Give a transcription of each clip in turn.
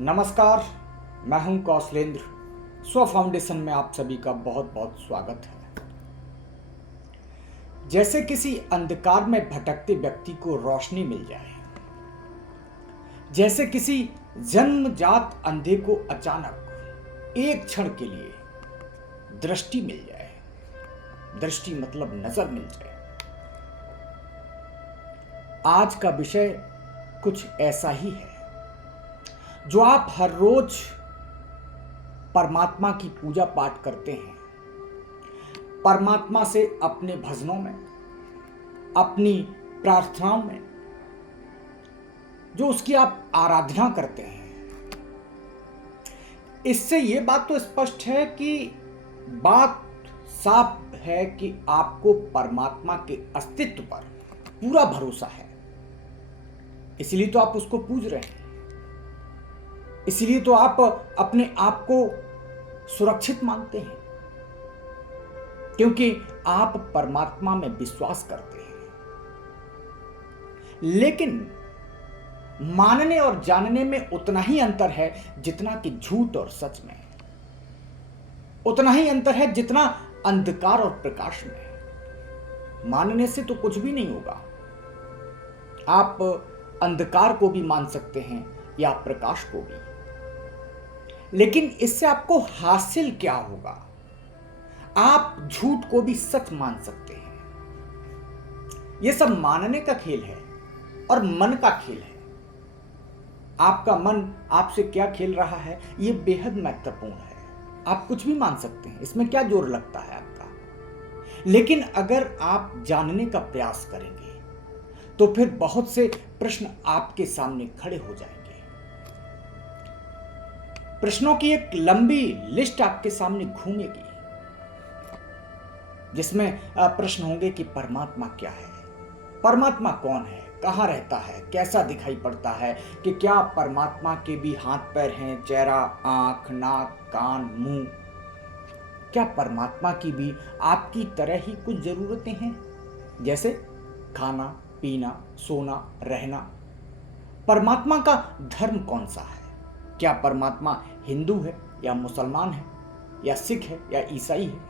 नमस्कार, मैं हूं कौशलेंद्र। स्व फाउंडेशन में आप सभी का बहुत बहुत स्वागत है। जैसे किसी अंधकार में भटकते व्यक्ति को रोशनी मिल जाए, जैसे किसी जन्मजात अंधे को अचानक एक क्षण के लिए दृष्टि मिल जाए, दृष्टि मतलब नजर मिल जाए। आज का विषय कुछ ऐसा ही है जो आप हर रोज परमात्मा की पूजा पाठ करते हैं, परमात्मा से अपने भजनों में, अपनी प्रार्थनाओं में जो उसकी आप आराधना करते हैं। इससे ये बात तो स्पष्ट है कि बात साफ है कि आपको परमात्मा के अस्तित्व पर पूरा भरोसा है, इसलिए तो आप उसको पूज रहे हैं, इसलिए तो आप अपने आप को सुरक्षित मानते हैं, क्योंकि आप परमात्मा में विश्वास करते हैं। लेकिन मानने और जानने में उतना ही अंतर है जितना कि झूठ और सच में, उतना ही अंतर है जितना अंधकार और प्रकाश में। मानने से तो कुछ भी नहीं होगा। आप अंधकार को भी मान सकते हैं या प्रकाश को भी, लेकिन इससे आपको हासिल क्या होगा? आप झूठ को भी सच मान सकते हैं। यह सब मानने का खेल है और मन का खेल है। आपका मन आपसे क्या खेल रहा है, यह बेहद महत्वपूर्ण है। आप कुछ भी मान सकते हैं, इसमें क्या जोर लगता है आपका। लेकिन अगर आप जानने का प्रयास करेंगे तो फिर बहुत से प्रश्न आपके सामने खड़े हो जाएंगे। प्रश्नों की एक लंबी लिस्ट आपके सामने घूमेगी, जिसमें प्रश्न होंगे कि परमात्मा क्या है, परमात्मा कौन है, कहां रहता है, कैसा दिखाई पड़ता है, कि क्या परमात्मा के भी हाथ पैर हैं, चेहरा, आंख, नाक, कान, मुंह। क्या परमात्मा की भी आपकी तरह ही कुछ जरूरतें हैं, जैसे खाना, पीना, सोना, रहना। परमात्मा का धर्म कौन सा है? क्या परमात्मा हिंदू है या मुसलमान है या सिख है या ईसाई है?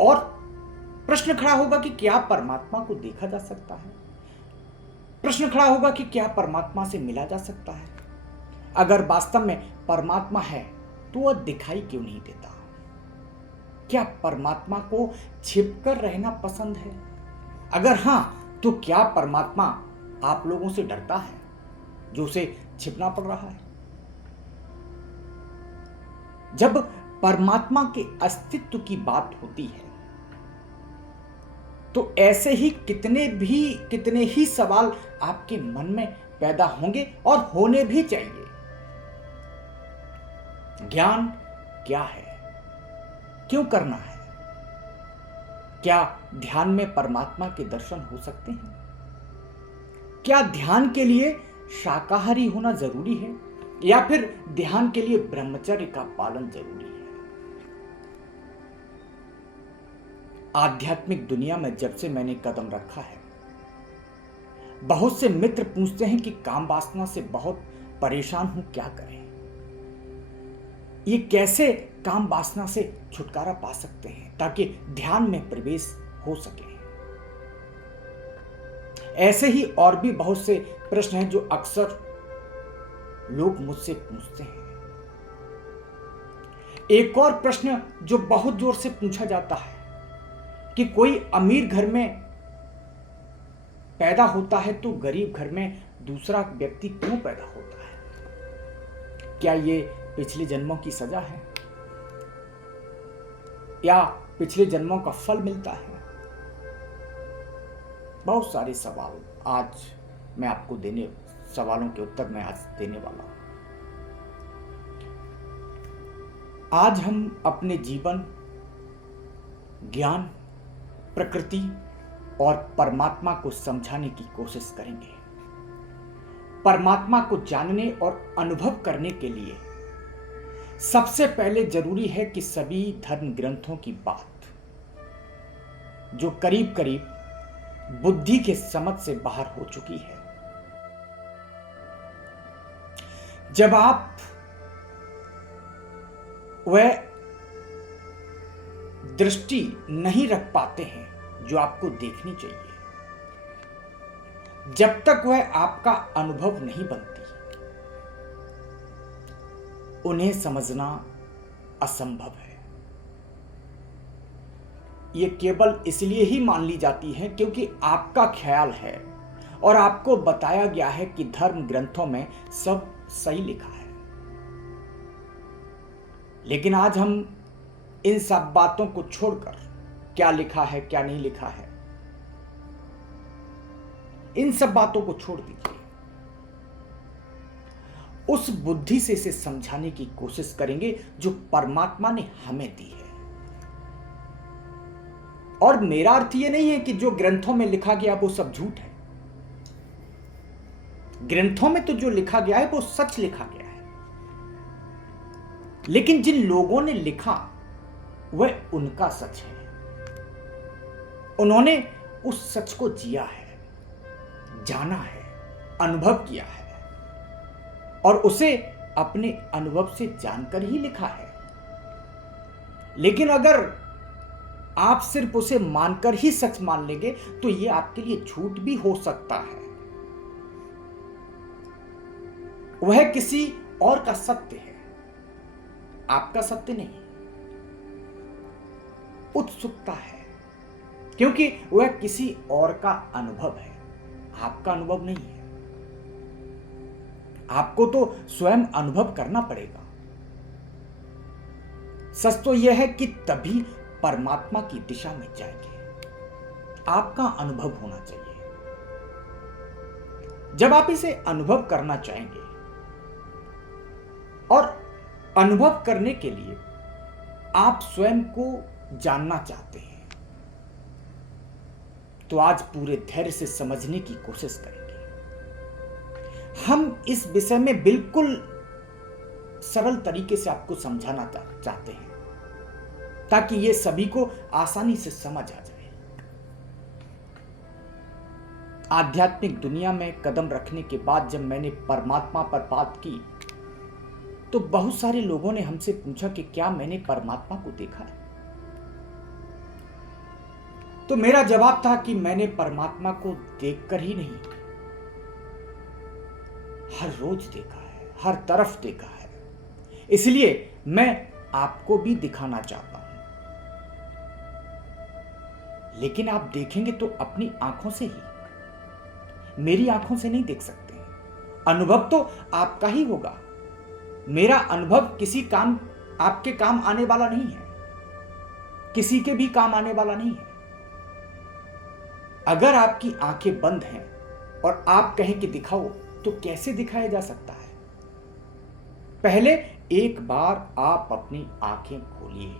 और प्रश्न खड़ा होगा कि क्या परमात्मा को देखा जा सकता है? प्रश्न खड़ा होगा कि क्या परमात्मा से मिला जा सकता है? अगर वास्तव में परमात्मा है तो वह दिखाई क्यों नहीं देता? क्या परमात्मा को छिपकर रहना पसंद है? अगर हां, तो क्या परमात्मा आप लोगों से डरता है जो उसे छिपना पड़ रहा है? जब परमात्मा के अस्तित्व की बात होती है तो ऐसे ही कितने ही सवाल आपके मन में पैदा होंगे और होने भी चाहिए। ज्ञान क्या है? क्यों करना है? क्या ध्यान में परमात्मा के दर्शन हो सकते हैं? क्या ध्यान के लिए शाकाहारी होना जरूरी है या फिर ध्यान के लिए ब्रह्मचर्य का पालन जरूरी है? आध्यात्मिक दुनिया में जब से मैंने कदम रखा है, बहुत से मित्र पूछते हैं कि काम वासना से बहुत परेशान हूं, क्या करें? ये कैसे काम वासना से छुटकारा पा सकते हैं ताकि ध्यान में प्रवेश हो सके? ऐसे ही और भी बहुत से प्रश्न हैं जो अक्सर लोग मुझसे पूछते हैं। एक और प्रश्न जो बहुत जोर से पूछा जाता है कि कोई अमीर घर में पैदा होता है तो गरीब घर में दूसरा व्यक्ति क्यों पैदा होता है? क्या ये पिछले जन्मों की सजा है या पिछले जन्मों का फल मिलता है? बहुत सारे सवाल आज मैं आपको सवालों के उत्तर मैं आज देने वाला हूं। आज हम अपने जीवन, ज्ञान, प्रकृति और परमात्मा को समझाने की कोशिश करेंगे। परमात्मा को जानने और अनुभव करने के लिए सबसे पहले जरूरी है कि सभी धर्म ग्रंथों की बात, जो करीब करीब बुद्धि के समझ से बाहर हो चुकी है, जब आप वह दृष्टि नहीं रख पाते हैं जो आपको देखनी चाहिए, जब तक वह आपका अनुभव नहीं बनती, उन्हें समझना असंभव है। यह केवल इसलिए ही मान ली जाती है क्योंकि आपका ख्याल है और आपको बताया गया है कि धर्म ग्रंथों में सब सही लिखा है। लेकिन आज हम इन सब बातों को छोड़कर, क्या लिखा है क्या नहीं लिखा है, इन सब बातों को छोड़ दीजिए। उस बुद्धि से इसे समझाने की कोशिश करेंगे जो परमात्मा ने हमें दी है। और मेरा अर्थ यह नहीं है कि जो ग्रंथों में लिखा गया वो सब झूठ है। ग्रंथों में तो जो लिखा गया है वो सच लिखा गया है, लेकिन जिन लोगों ने लिखा वह उनका सच है। उन्होंने उस सच को जिया है, जाना है, अनुभव किया है और उसे अपने अनुभव से जानकर ही लिखा है। लेकिन अगर आप सिर्फ उसे मानकर ही सच मान लेंगे तो यह आपके लिए झूठ भी हो सकता है। वह किसी और का सत्य है, आपका सत्य नहीं। उत्सुकता है क्योंकि वह किसी और का अनुभव है, आपका अनुभव नहीं है। आपको तो स्वयं अनुभव करना पड़ेगा। सच तो यह है कि तभी परमात्मा की दिशा में जाएंगे। आपका अनुभव होना चाहिए। जब आप इसे अनुभव करना चाहेंगे और अनुभव करने के लिए आप स्वयं को जानना चाहते हैं, तो आज पूरे धैर्य से समझने की कोशिश करेंगे। हम इस विषय में बिल्कुल सरल तरीके से आपको समझाना चाहते हैं ताकि ये सभी को आसानी से समझ आ जाए। आध्यात्मिक दुनिया में कदम रखने के बाद जब मैंने परमात्मा पर बात की तो बहुत सारे लोगों ने हमसे पूछा कि क्या मैंने परमात्मा को देखा है। तो मेरा जवाब था कि मैंने परमात्मा को देखकर ही नहीं, हर रोज देखा है, हर तरफ देखा है। इसलिए मैं आपको भी दिखाना चाहता हूं, लेकिन आप देखेंगे तो अपनी आंखों से ही, मेरी आंखों से नहीं देख सकते। अनुभव तो आपका ही होगा। मेरा अनुभव किसी काम, आपके काम आने वाला नहीं है, किसी के भी काम आने वाला नहीं है। अगर आपकी आंखें बंद हैं और आप कहें कि दिखाओ, तो कैसे दिखाया जा सकता है? पहले एक बार आप अपनी आंखें खोलिए,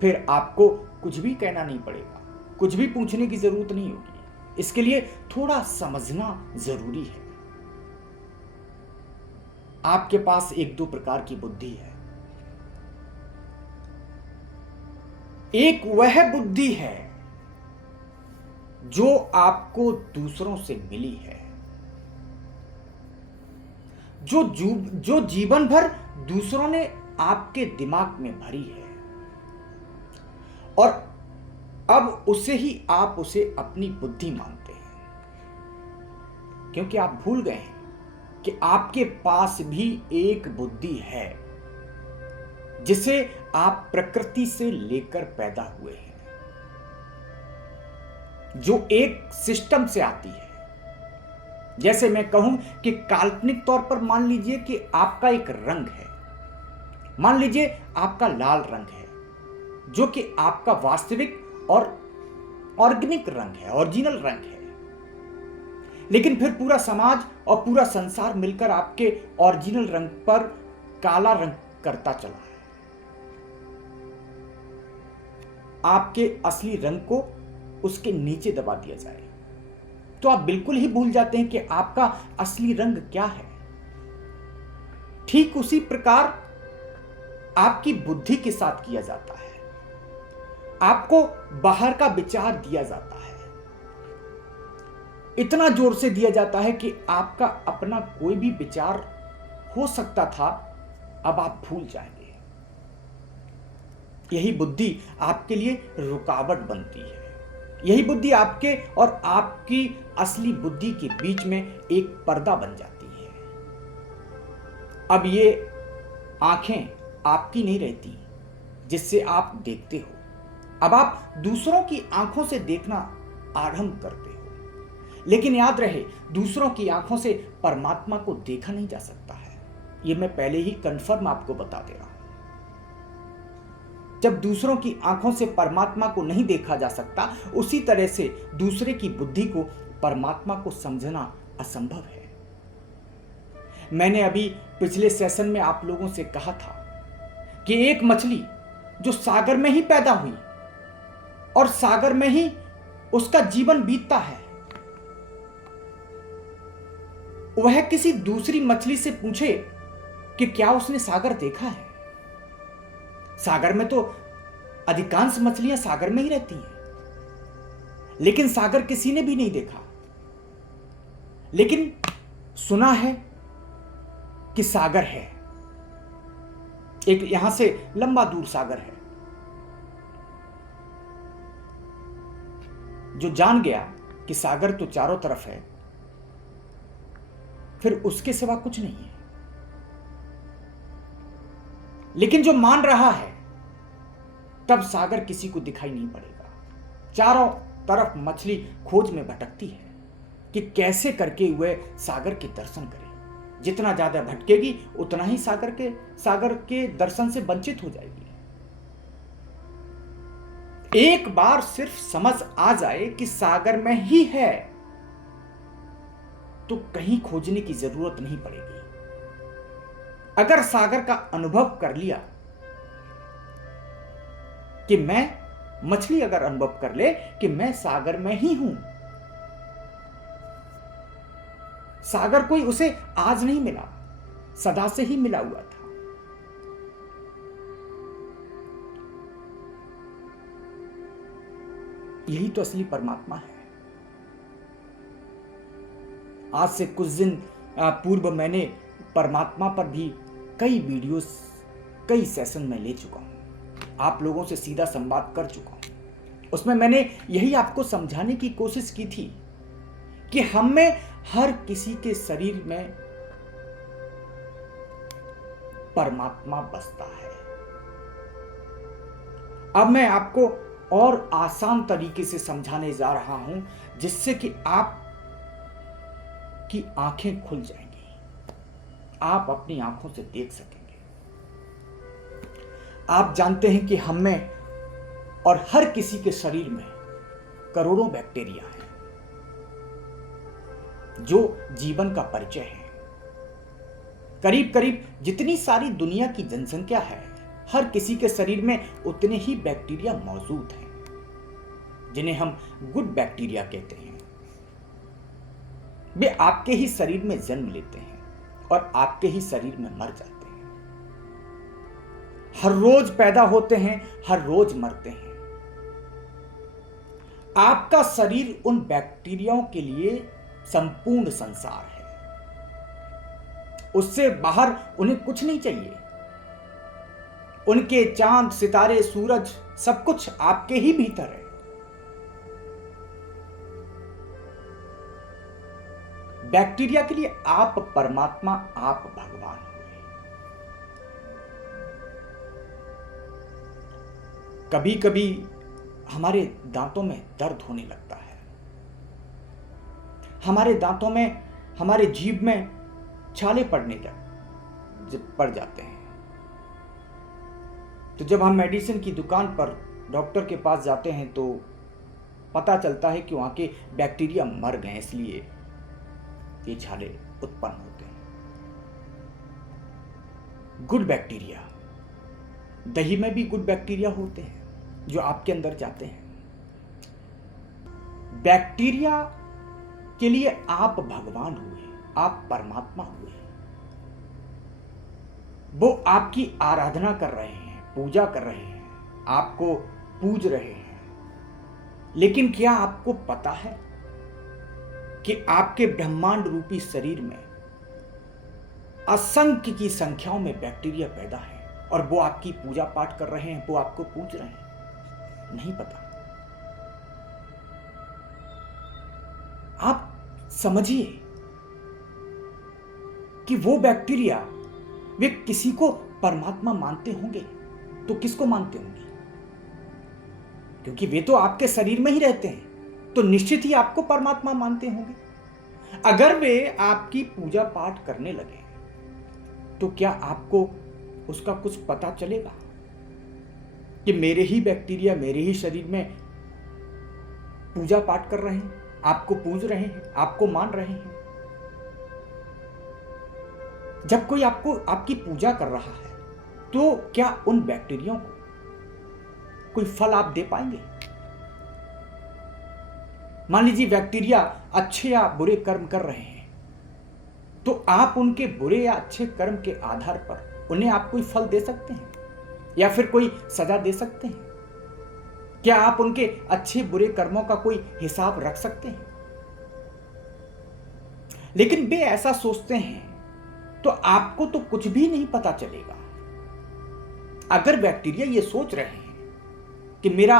फिर आपको कुछ भी कहना नहीं पड़ेगा, कुछ भी पूछने की जरूरत नहीं होगी। इसके लिए थोड़ा समझना जरूरी है। आपके पास एक दो प्रकार की बुद्धि है। एक वह बुद्धि है जो आपको दूसरों से मिली है, जो जीवन भर दूसरों ने आपके दिमाग में भरी है, और अब उसे ही आप उसे अपनी बुद्धि मानते हैं, क्योंकि आप भूल गए हैं कि आपके पास भी एक बुद्धि है जिसे आप प्रकृति से लेकर पैदा हुए हैं, जो एक सिस्टम से आती है। जैसे मैं कहूं कि काल्पनिक तौर पर मान लीजिए कि आपका एक रंग है, मान लीजिए आपका लाल रंग है, जो कि आपका वास्तविक और ऑर्गेनिक रंग है, ओरिजिनल रंग है। लेकिन फिर पूरा समाज और पूरा संसार मिलकर आपके ओरिजिनल रंग पर काला रंग करता चला है। आपके असली रंग को उसके नीचे दबा दिया जाए तो आप बिल्कुल ही भूल जाते हैं कि आपका असली रंग क्या है। ठीक उसी प्रकार आपकी बुद्धि के साथ किया जाता है। आपको बाहर का विचार दिया जाता है, इतना जोर से दिया जाता है कि आपका अपना कोई भी विचार हो सकता था अब आप भूल जाएंगे। यही बुद्धि आपके लिए रुकावट बनती है। यही बुद्धि आपके और आपकी असली बुद्धि के बीच में एक पर्दा बन जाती है। अब ये आंखें आपकी नहीं रहती जिससे आप देखते हो। अब आप दूसरों की आंखों से देखना आरंभ करते हो। लेकिन याद रहे, दूसरों की आंखों से परमात्मा को देखा नहीं जा सकता है। ये मैं पहले ही कंफर्म आपको बता दे रहा हूं। जब दूसरों की आंखों से परमात्मा को नहीं देखा जा सकता, उसी तरह से दूसरे की बुद्धि को परमात्मा को समझना असंभव है। मैंने अभी पिछले सेशन में आप लोगों से कहा था कि एक मछली जो सागर में ही पैदा हुई और सागर में ही उसका जीवन बीतता है, वह किसी दूसरी मछली से पूछे कि क्या उसने सागर देखा है। सागर में तो अधिकांश मछलियां सागर में ही रहती हैं, लेकिन सागर किसी ने भी नहीं देखा। लेकिन सुना है कि सागर है, एक यहां से लंबा दूर सागर है। जो जान गया कि सागर तो चारों तरफ है, फिर उसके सिवा कुछ नहीं है। लेकिन जो मान रहा है, तब सागर किसी को दिखाई नहीं पड़ेगा। चारों तरफ मछली खोज में भटकती है कि कैसे करके वह सागर के दर्शन करे। जितना ज्यादा भटकेगी उतना ही सागर के दर्शन से वंचित हो जाएगी। एक बार सिर्फ समझ आ जाए कि सागर में ही है, तो कहीं खोजने की जरूरत नहीं पड़ेगी। अगर सागर का अनुभव कर लिया कि मछली अगर अनुभव कर ले कि मैं सागर में ही हूं, सागर कोई उसे आज नहीं मिला, सदा से ही मिला हुआ था। यही तो असली परमात्मा है। आज से कुछ दिन पूर्व मैंने परमात्मा पर भी कई वीडियोस, कई सेशन में ले चुका हूं। आप लोगों से सीधा संवाद कर चुका हूं। उसमें मैंने यही आपको समझाने की कोशिश की थी कि हम में हर किसी के शरीर में परमात्मा बसता है। अब मैं आपको और आसान तरीके से समझाने जा रहा हूं, जिससे कि आप की आंखें खुल जाएंगी, आप अपनी आंखों से देख सकेंगे। आप जानते हैं कि हम में और हर किसी के शरीर में करोड़ों बैक्टीरिया हैं, जो जीवन का परिचय है। करीब करीब जितनी सारी दुनिया की जनसंख्या है, हर किसी के शरीर में उतने ही बैक्टीरिया मौजूद हैं, जिन्हें हम गुड बैक्टीरिया कहते हैं। वे आपके ही शरीर में जन्म लेते हैं और आपके ही शरीर में मर जाते हैं। हर रोज पैदा होते हैं, हर रोज मरते हैं। आपका शरीर उन बैक्टीरियाओं के लिए संपूर्ण संसार है। उससे बाहर उन्हें कुछ नहीं चाहिए। उनके चांद, सितारे, सूरज सब कुछ आपके ही भीतर है। बैक्टीरिया के लिए आप परमात्मा, आप भगवान हुए। कभी कभी हमारे दांतों में दर्द होने लगता है, हमारे दांतों में, हमारे जीभ में छाले पड़ जाते हैं। तो जब हम मेडिसिन की दुकान पर डॉक्टर के पास जाते हैं तो पता चलता है कि वहां के बैक्टीरिया मर गए, इसलिए ये छाले उत्पन्न होते हैं। गुड बैक्टीरिया, दही में भी गुड बैक्टीरिया होते हैं जो आपके अंदर जाते हैं। बैक्टीरिया के लिए आप भगवान हुए, आप परमात्मा हुए। वो आपकी आराधना कर रहे हैं, पूजा कर रहे हैं, आपको पूज रहे हैं। लेकिन क्या आपको पता है कि आपके ब्रह्मांड रूपी शरीर में असंख्य की संख्याओं में बैक्टीरिया पैदा है और वो आपकी पूजा पाठ कर रहे हैं, वो आपको पूज रहे हैं, नहीं पता। आप समझिए कि वो बैक्टीरिया, वे किसी को परमात्मा मानते होंगे तो किसको मानते होंगे? क्योंकि वे तो आपके शरीर में ही रहते हैं, तो निश्चित ही आपको परमात्मा मानते होंगे। अगर वे आपकी पूजा पाठ करने लगे तो क्या आपको उसका कुछ पता चलेगा कि मेरे ही बैक्टीरिया मेरे ही शरीर में पूजा पाठ कर रहे हैं, आपको पूज रहे हैं, आपको मान रहे हैं? जब कोई आपकी पूजा कर रहा है तो क्या उन बैक्टीरिया को कोई फल आप दे पाएंगे? मान लीजिए बैक्टीरिया अच्छे या बुरे कर्म कर रहे हैं, तो आप उनके बुरे या अच्छे कर्म के आधार पर उन्हें आप कोई फल दे सकते हैं या फिर कोई सजा दे सकते हैं? क्या आप उनके अच्छे बुरे कर्मों का कोई हिसाब रख सकते हैं? लेकिन वे ऐसा सोचते हैं तो आपको तो कुछ भी नहीं पता चलेगा। अगर बैक्टीरिया ये सोच रहे हैं कि मेरा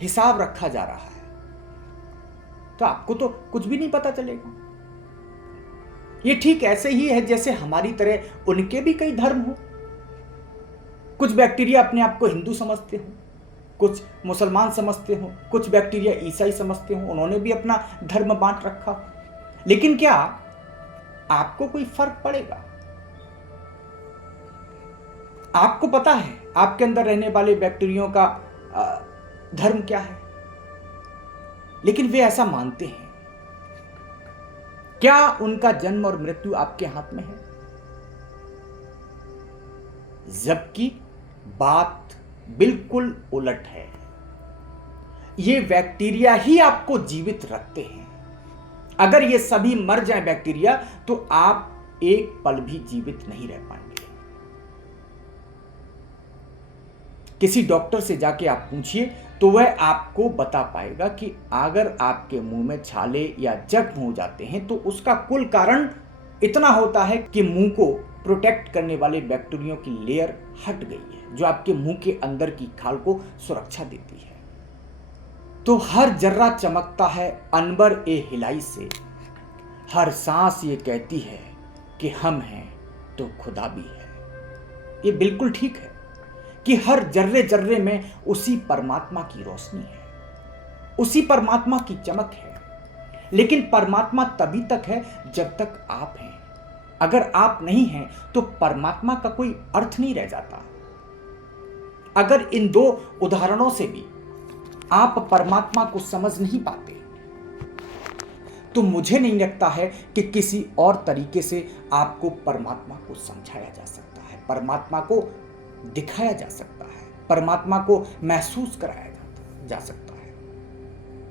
हिसाब रखा जा रहा है, तो आपको तो कुछ भी नहीं पता चलेगा। ये ठीक ऐसे ही है जैसे हमारी तरह उनके भी कई धर्म हो। कुछ बैक्टीरिया अपने आप को हिंदू समझते हो, कुछ मुसलमान समझते हो, कुछ बैक्टीरिया ईसाई समझते हो, उन्होंने भी अपना धर्म बांट रखा। लेकिन क्या आपको कोई फर्क पड़ेगा? आपको पता है आपके अंदर रहने वाले बैक्टीरिया का धर्म क्या है, लेकिन वे ऐसा मानते हैं। क्या उनका जन्म और मृत्यु आपके हाथ में है? जबकि बात बिल्कुल उलट है। ये बैक्टीरिया ही आपको जीवित रखते हैं। अगर ये सभी मर जाए बैक्टीरिया, तो आप एक पल भी जीवित नहीं रह पाएंगे। किसी डॉक्टर से जाके आप पूछिए तो वह आपको बता पाएगा कि अगर आपके मुंह में छाले या जख्म हो जाते हैं तो उसका कुल कारण इतना होता है कि मुंह को प्रोटेक्ट करने वाले बैक्टीरिया की लेयर हट गई है, जो आपके मुंह के अंदर की खाल को सुरक्षा देती है। तो हर जर्रा चमकता है अनबर ए हिलाई से, हर सांस ये कहती है कि हम हैं तो खुदा भी है। ये बिल्कुल ठीक है कि हर जर्रे जर्रे में उसी परमात्मा की रोशनी है, उसी परमात्मा की चमक है। लेकिन परमात्मा तभी तक है जब तक आप हैं। अगर आप नहीं हैं तो परमात्मा का कोई अर्थ नहीं रह जाता। अगर इन दो उदाहरणों से भी आप परमात्मा को समझ नहीं पाते, तो मुझे नहीं लगता है कि किसी और तरीके से आपको परमात्मा को समझाया जा सकता है, परमात्मा को दिखाया जा सकता है, परमात्मा को महसूस कराया जा सकता है।